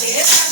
Yes.